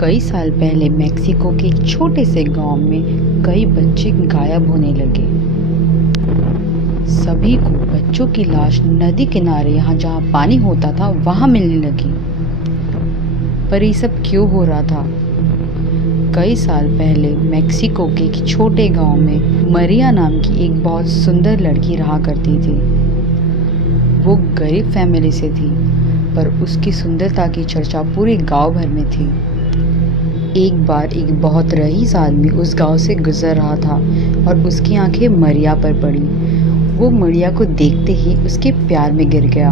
कई साल पहले मेक्सिको के एक छोटे से गांव में कई बच्चे गायब होने लगे। सभी को बच्चों की लाश नदी किनारे यहाँ जहाँ पानी होता था वहाँ मिलने लगी। पर ये सब क्यों हो रहा था? कई साल पहले मेक्सिको के एक छोटे गांव में मरिया नाम की एक बहुत सुंदर लड़की रहा करती थी। वो गरीब फैमिली से थी, पर उसकी सुंदरता की चर्चा पूरे गांव भर में थी। एक बार एक बहुत रईस आदमी उस गांव से गुजर रहा था और उसकी आंखें मरिया पर पड़ी। वो मरिया को देखते ही उसके प्यार में गिर गया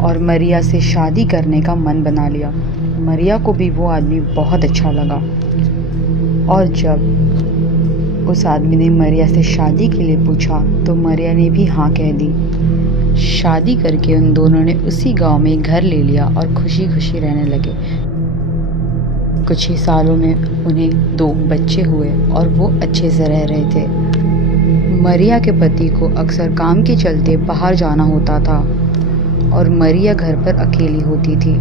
और मरिया से शादी करने का मन बना लिया। मरिया को भी वो आदमी बहुत अच्छा लगा और जब उस आदमी ने मरिया से शादी के लिए पूछा तो मरिया ने भी हाँ कह दी। शादी करके उन दोनों ने उसी गांव में घर ले लिया और खुशी खुशी रहने लगे। कुछ ही सालों में उन्हें 2 बच्चे हुए और वो अच्छे से रह रहे थे। मरिया के पति को अक्सर काम के चलते बाहर जाना होता था और मरिया घर पर अकेली होती थी।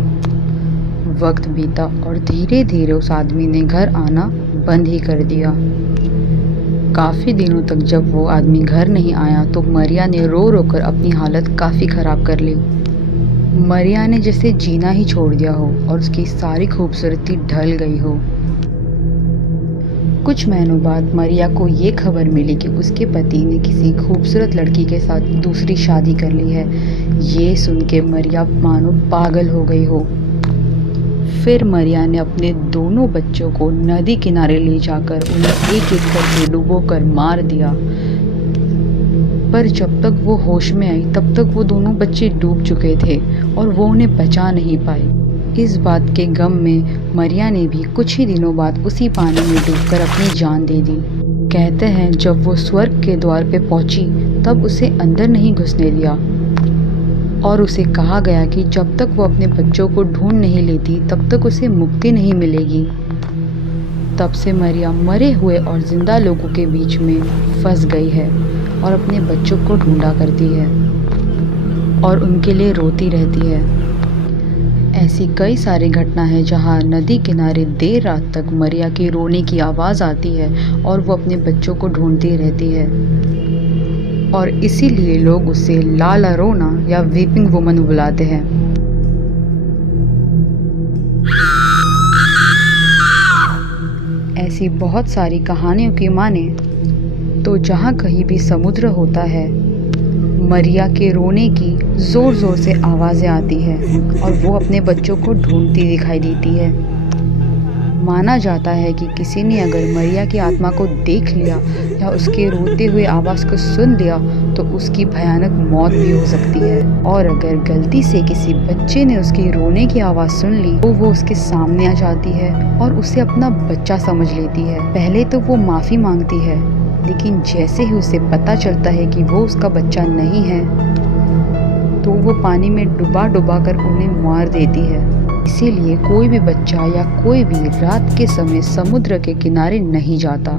वक्त बीता और धीरे धीरे उस आदमी ने घर आना बंद ही कर दिया। काफ़ी दिनों तक जब वो आदमी घर नहीं आया तो मरिया ने रो रो कर अपनी हालत काफ़ी ख़राब कर ली। मरिया ने जैसे जीना ही छोड़ दिया हो और उसकी सारी खूबसूरती ढल गई हो। कुछ महीनों बाद मरिया को ये खबर मिली कि उसके पति ने किसी खूबसूरत लड़की के साथ दूसरी शादी कर ली है। ये सुन के मरिया मानो पागल हो गई हो। फिर मरिया ने अपने दोनों बच्चों को नदी किनारे ले जाकर उन्हें एक एक करके डुबोकर मार दिया। पर जब तक वो होश में आई तब तक वो दोनों बच्चे डूब चुके थे और वो उन्हें बचा नहीं पाए। इस बात के गम में मरिया ने भी कुछ ही दिनों बाद उसी पानी में डूबकर अपनी जान दे दी। कहते हैं जब वो स्वर्ग के द्वार पे पहुंची तब उसे अंदर नहीं घुसने दिया और उसे कहा गया कि जब तक वो अपने बच्चों को ढूंढ नहीं लेती तब तक उसे मुक्ति नहीं मिलेगी। तब से मरिया मरे हुए और जिंदा लोगों के बीच में फंस गई है और अपने बच्चों को ढूंढा करती है और उनके लिए रोती रहती है। ऐसी कई सारी घटना है जहां नदी किनारे देर रात तक मरिया की रोने की आवाज़ आती है और वो अपने बच्चों को ढूंढती रहती है और इसीलिए लोग उसे ला llorona या वीपिंग वुमन बुलाते हैं। ऐसी बहुत सारी कहानियों की माने तो जहाँ कहीं भी समुद्र होता है मरिया के रोने की ज़ोर ज़ोर से आवाज़ें आती है और वो अपने बच्चों को ढूंढती दिखाई देती है। माना जाता है कि किसी ने अगर मरिया की आत्मा को देख लिया या उसके रोते हुए आवाज़ को सुन लिया तो उसकी भयानक मौत भी हो सकती है। और अगर गलती से किसी बच्चे ने उसकी रोने की आवाज़ सुन ली तो वो उसके सामने आ जाती है और उसे अपना बच्चा समझ लेती है। पहले तो वो माफ़ी मांगती है, लेकिन जैसे ही उसे पता चलता है कि वो उसका बच्चा नहीं है तो वो पानी में डुबा डुबा कर उन्हें मार देती है। इसीलिए कोई भी बच्चा या कोई भी रात के समय समुद्र के किनारे नहीं जाता।